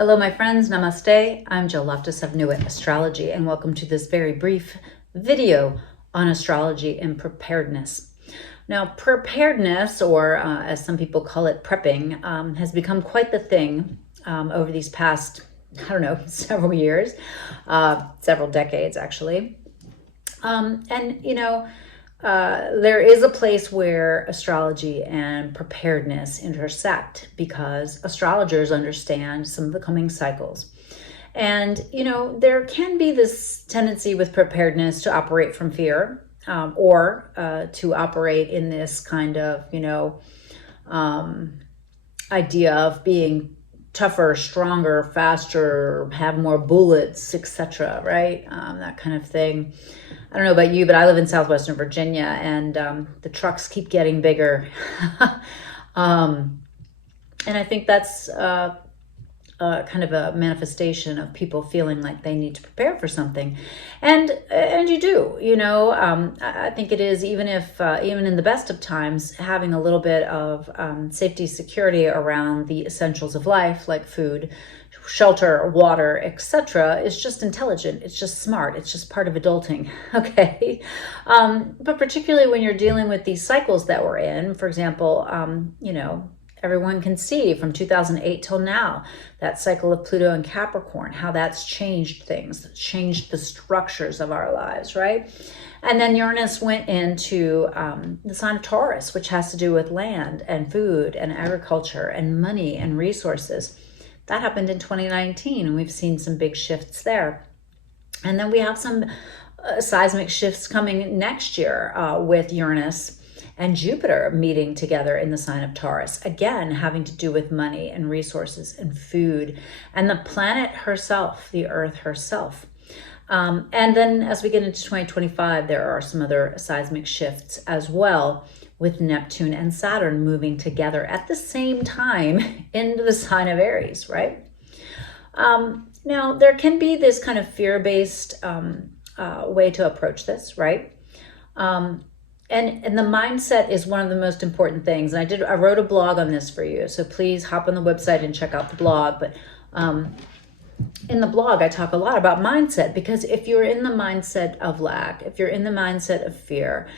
Hello, my friends. Namaste. I'm Jill Loftis of Nuit Astrology, and welcome to this very brief video on astrology and preparedness. Now, preparedness, or as some people call it, prepping, has become quite the thing over these past, several years, several decades, actually. There is a place where astrology and preparedness intersect because astrologers understand some of the coming cycles. And, there can be this tendency with preparedness to operate from fear or to operate in this kind of, idea of being tougher, stronger, faster, have more bullets, etc., right? That kind of thing. I don't know about you, but I live in southwestern Virginia, and the trucks keep getting bigger. And I think that's kind of a manifestation of people feeling like they need to prepare for something. And you do, I think it is, even in the best of times, having a little bit of safety, security around the essentials of life, like food, shelter, water, etc., is just intelligent. It's just smart. It's just part of adulting. Okay. But particularly when you're dealing with these cycles that we're in, for example, everyone can see from 2008 till now, that cycle of Pluto and Capricorn, how that's changed things, changed the structures of our lives, right? And then Uranus went into the sign of Taurus, which has to do with land and food and agriculture and money and resources. That happened in 2019, and we've seen some big shifts there. And then we have some seismic shifts coming next year with Uranus and Jupiter meeting together in the sign of Taurus, again, having to do with money and resources and food and the planet herself, the Earth herself. And then as we get into 2025, there are some other seismic shifts as well, with Neptune and Saturn moving together at the same time into the sign of Aries, right? Now, there can be this kind of fear-based way to approach this, right? And the mindset is one of the most important things. And I wrote a blog on this for you, so please hop on the website and check out the blog. But in the blog, I talk a lot about mindset, because if you're in the mindset of lack, if you're in the mindset of fear,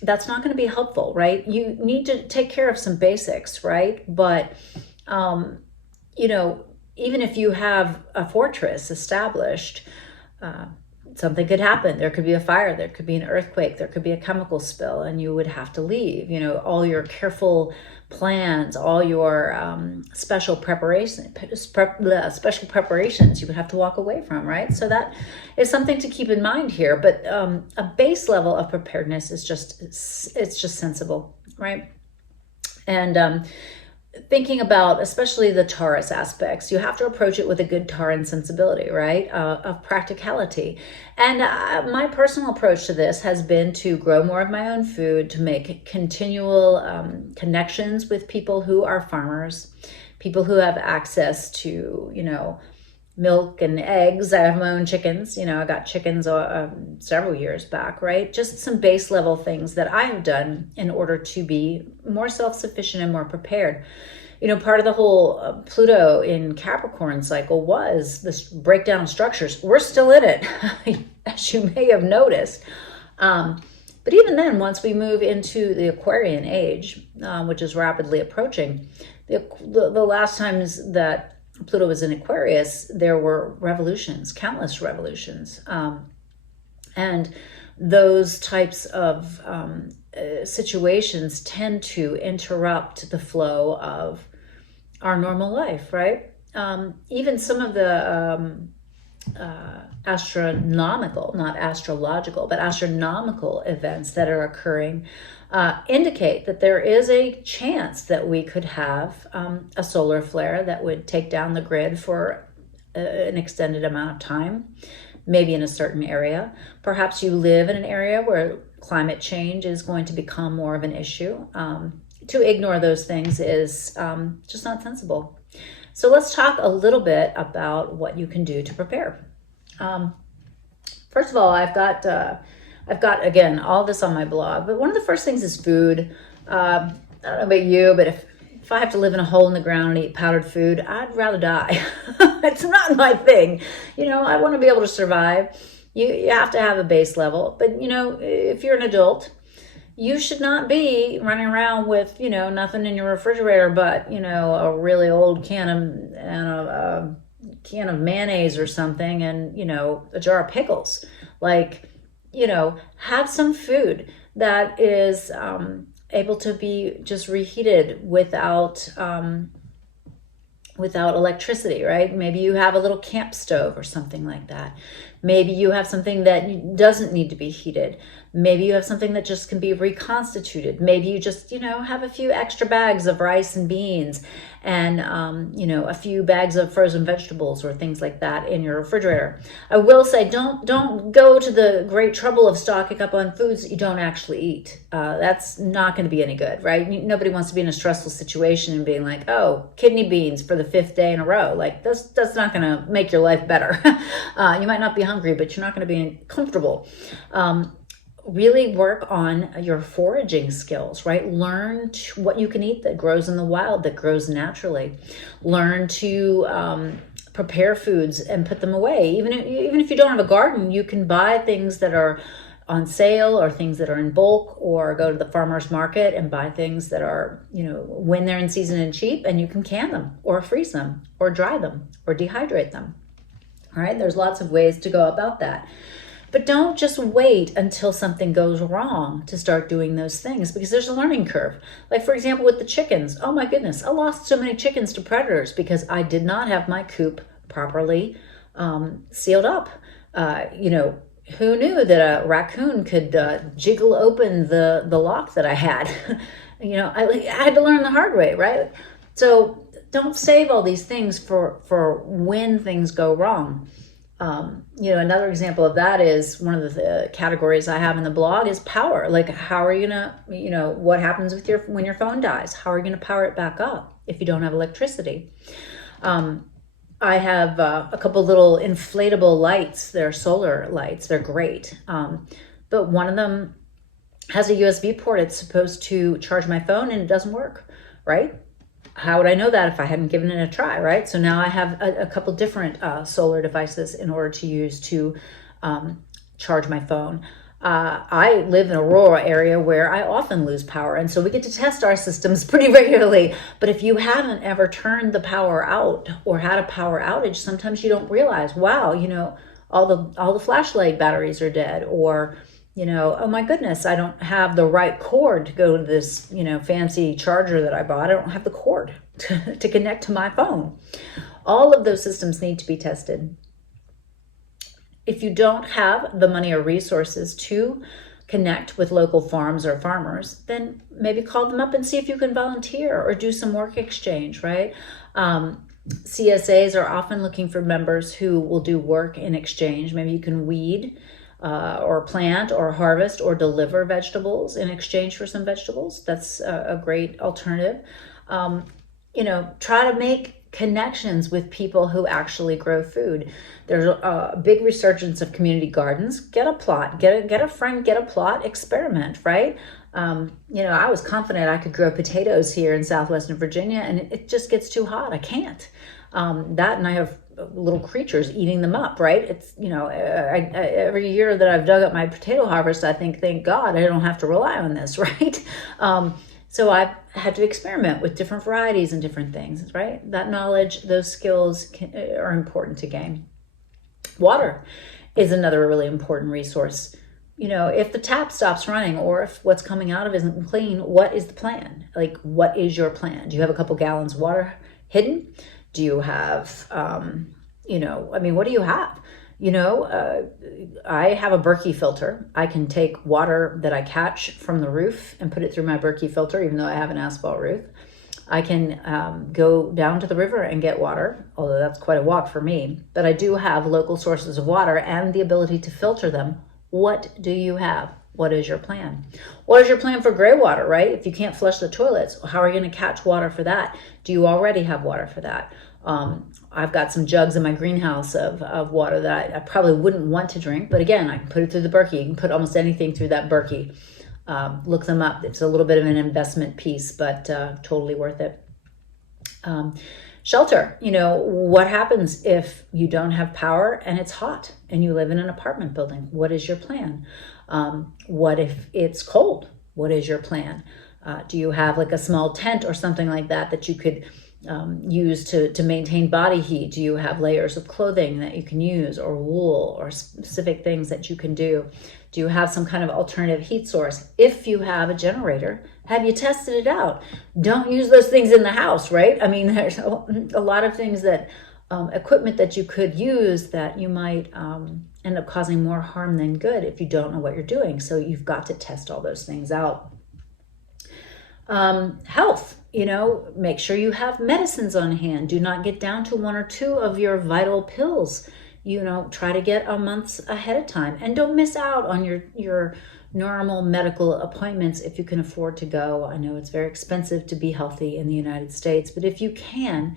that's not going to be helpful, right? You need to take care of some basics, right? But, even if you have a fortress established, something could happen. There could be a fire, there could be an earthquake, there could be a chemical spill, and you would have to leave. All your careful plans, all your special preparations, you would have to walk away from, right? So that is something to keep in mind here. But a base level of preparedness is it's just sensible, right? And thinking about especially the Taurus aspects, you have to approach it with a good Tauran sensibility, right? Of practicality. And my personal approach to this has been to grow more of my own food, to make continual connections with people who are farmers, people who have access to, milk and eggs. I have my own chickens. I got chickens several years back, right? Just some base level things that I have done in order to be more self-sufficient and more prepared. Part of the whole Pluto in Capricorn cycle was this breakdown of structures. We're still in it, as you may have noticed. But even then, once we move into the Aquarian age, which is rapidly approaching, the last times that Pluto was in Aquarius, there were revolutions, countless revolutions. And those types of situations tend to interrupt the flow of our normal life, right? Even some of the astronomical, not astrological, but astronomical events that are occurring indicate that there is a chance that we could have a solar flare that would take down the grid for an extended amount of time, maybe in a certain area. Perhaps you live in an area where climate change is going to become more of an issue. To ignore those things is just not sensible. So let's talk a little bit about what you can do to prepare. First of all, I've got again all this on my blog, but one of the first things is food. I don't know about you, but if if I have to live in a hole in the ground and eat powdered food, I'd rather die. It's not my thing. I want to be able to survive. You have to have a base level. But, if you're an adult, you should not be running around with, nothing in your refrigerator but, a really old can of mayonnaise or something and, a jar of pickles. Have some food that is able to be just reheated without electricity, right? Maybe you have a little camp stove or something like that. Maybe you have something that doesn't need to be heated. Maybe you have something that just can be reconstituted. Maybe you just, have a few extra bags of rice and beans and, a few bags of frozen vegetables or things like that in your refrigerator. I will say, don't go to the great trouble of stocking up on foods that you don't actually eat. That's not going to be any good, right? Nobody wants to be in a stressful situation and being like, oh, kidney beans for the 5th day in a row. Like that's not going to make your life better. You might not be hungry, but you're not going to be comfortable. Really work on your foraging skills, right? Learn what you can eat that grows in the wild, that grows naturally. Learn to prepare foods and put them away. Even if you don't have a garden, you can buy things that are on sale or things that are in bulk, or go to the farmer's market and buy things that are, when they're in season and cheap, and you can can them or freeze them or dry them or dehydrate them. All right, there's lots of ways to go about that. But don't just wait until something goes wrong to start doing those things, because there's a learning curve. Like, for example, with the chickens. Oh my goodness, I lost so many chickens to predators because I did not have my coop properly sealed up. Who knew that a raccoon could jiggle open the lock that I had? I had to learn the hard way, right? So don't save all these things for when things go wrong. Another example of that is one of the categories I have in the blog is power. Like, how are you gonna, what happens with when your phone dies? How are you gonna power it back up if you don't have electricity? I have a couple little inflatable lights. They're solar lights. They're great. But one of them has a USB port. It's supposed to charge my phone and it doesn't work, right? How would I know that if I hadn't given it a try, right? So now I have a couple different solar devices in order to use to charge my phone. I live in a rural area where I often lose power, and so we get to test our systems pretty regularly. But if you haven't ever turned the power out or had a power outage, sometimes you don't realize, wow, all the flashlight batteries are dead, or oh my goodness, I don't have the right cord to go to this, fancy charger that I bought. I don't have the cord to connect to my phone. All of those systems need to be tested. If you don't have the money or resources to connect with local farms or farmers, then maybe call them up and see if you can volunteer or do some work exchange, right? CSAs are often looking for members who will do work in exchange. Maybe you can weed or plant or harvest or deliver vegetables in exchange for some vegetables. That's a great alternative. Try to make connections with people who actually grow food. There's a big resurgence of community gardens. Get a plot, get a friend, get a plot, experiment, right? I was confident I could grow potatoes here in southwestern Virginia, and it just gets too hot. I can't. That, and I have little creatures eating them up, right? It's, every year that I've dug up my potato harvest, I think, thank God I don't have to rely on this, right? So I've had to experiment with different varieties and different things, right? That knowledge, those skills are important to gain. Water is another really important resource. If the tap stops running or if what's coming out of it isn't clean, what is the plan? Like, what is your plan? Do you have a couple gallons of water hidden? Do you have, what do you have? I have a Berkey filter. I can take water that I catch from the roof and put it through my Berkey filter, even though I have an asphalt roof. I can go down to the river and get water, although that's quite a walk for me. But I do have local sources of water and the ability to filter them. What do you have? What is your plan? What is your plan for gray water, right? If you can't flush the toilets, how are you going to catch water for that? Do you already have water for that? I've got some jugs in my greenhouse of water that I probably wouldn't want to drink. But again, I can put it through the Berkey. You can put almost anything through that Berkey. Look them up. It's a little bit of an investment piece, but totally worth it. Shelter, what happens if you don't have power and it's hot and you live in an apartment building? What is your plan? What if it's cold? What is your plan? Do you have like a small tent or something like that you could use to maintain body heat? Do you have layers of clothing that you can use, or wool, or specific things that you can do? Do you have some kind of alternative heat source? If you have a generator, have you tested it out? Don't use those things in the house, right? I mean, there's a lot of things that equipment that you could use that you might end up causing more harm than good if you don't know what you're doing. So you've got to test all those things out. Health, make sure you have medicines on hand. Do not get down to 1 or 2 of your vital pills. Try to get a month ahead of time, and don't miss out on your normal medical appointments if you can afford to go. I know it's very expensive to be healthy in the United States, but if you can,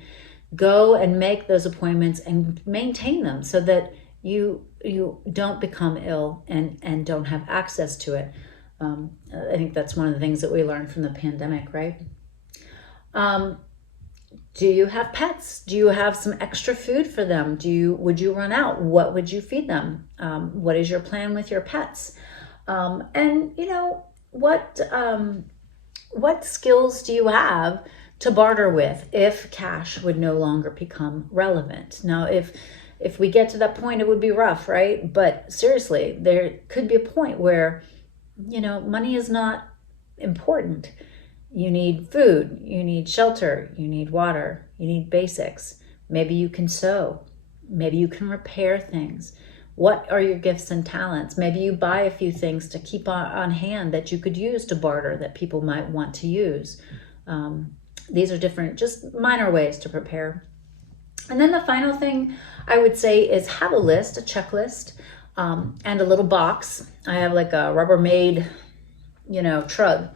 go and make those appointments and maintain them so that you don't become ill and don't have access to it. I think that's one of the things that we learned from the pandemic, right? Do you have pets? Do you have some extra food for them? Would you run out? What would you feed them? What is your plan with your pets? And what skills do you have to barter with if cash would no longer become relevant? Now, if we get to that point, it would be rough, right? But seriously, there could be a point where money is not important. You need food, you need shelter, you need water, you need basics. Maybe you can sew. Maybe you can repair things. What are your gifts and talents? Maybe you buy a few things to keep on hand that you could use to barter that people might want to use. These are different, just minor ways to prepare. And then the final thing I would say is have a list, a checklist, and a little box. I have like a Rubbermaid, trug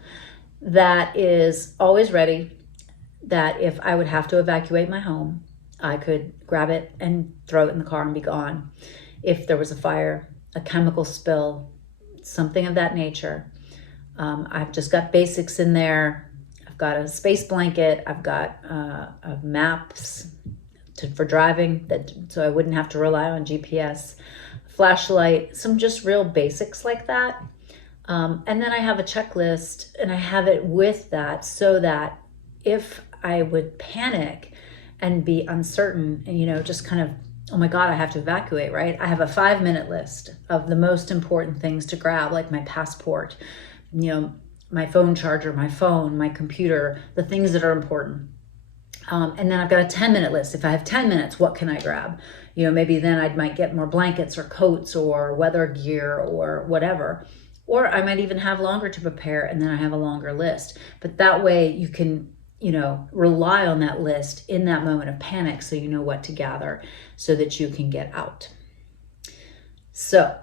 that is always ready, that if I would have to evacuate my home, I could grab it and throw it in the car and be gone. If there was a fire, a chemical spill, something of that nature, I've just got basics in there. I've got a space blanket. I've got maps for driving, so I wouldn't have to rely on GPS, flashlight, some just real basics like that. And then I have a checklist, and I have it with that so that if I would panic and be uncertain and, just kind of, oh my God, I have to evacuate, right? I have a 5-minute list of the most important things to grab, like my passport, my phone charger, my phone, my computer, the things that are important. And then I've got a 10-minute list. If I have 10 minutes, what can I grab? Maybe then I might get more blankets or coats or weather gear or whatever. Or I might even have longer to prepare, and then I have a longer list. But that way you can, rely on that list in that moment of panic, so you know what to gather so that you can get out. So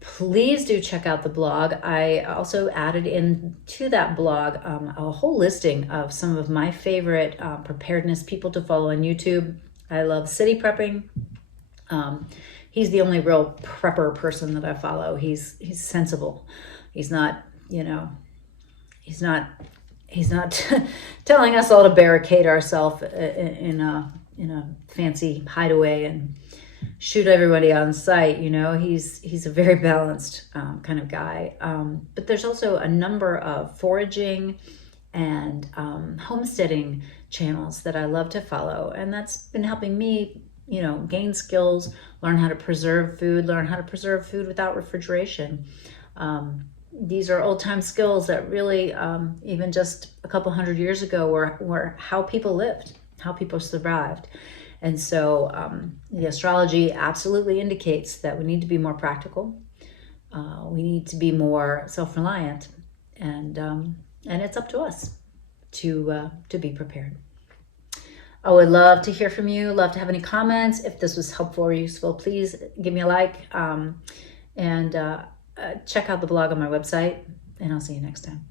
please do check out the blog. I also added into that blog a whole listing of some of my favorite preparedness people to follow on YouTube. I love city prepping. He's the only real prepper person that I follow. He's sensible. He's not, he's not telling us all to barricade ourselves in a fancy hideaway and shoot everybody on sight. He's a very balanced kind of guy. But there's also a number of foraging and homesteading channels that I love to follow, and that's been helping me gain skills, learn how to preserve food without refrigeration. These are old-time skills that really, even just a couple hundred years ago, were how people lived, how people survived. And so the astrology absolutely indicates that we need to be more practical. We need to be more self-reliant, and it's up to us to be prepared. I would love to hear from you, love to have any comments. If this was helpful or useful, please give me a like, and check out the blog on my website, and I'll see you next time.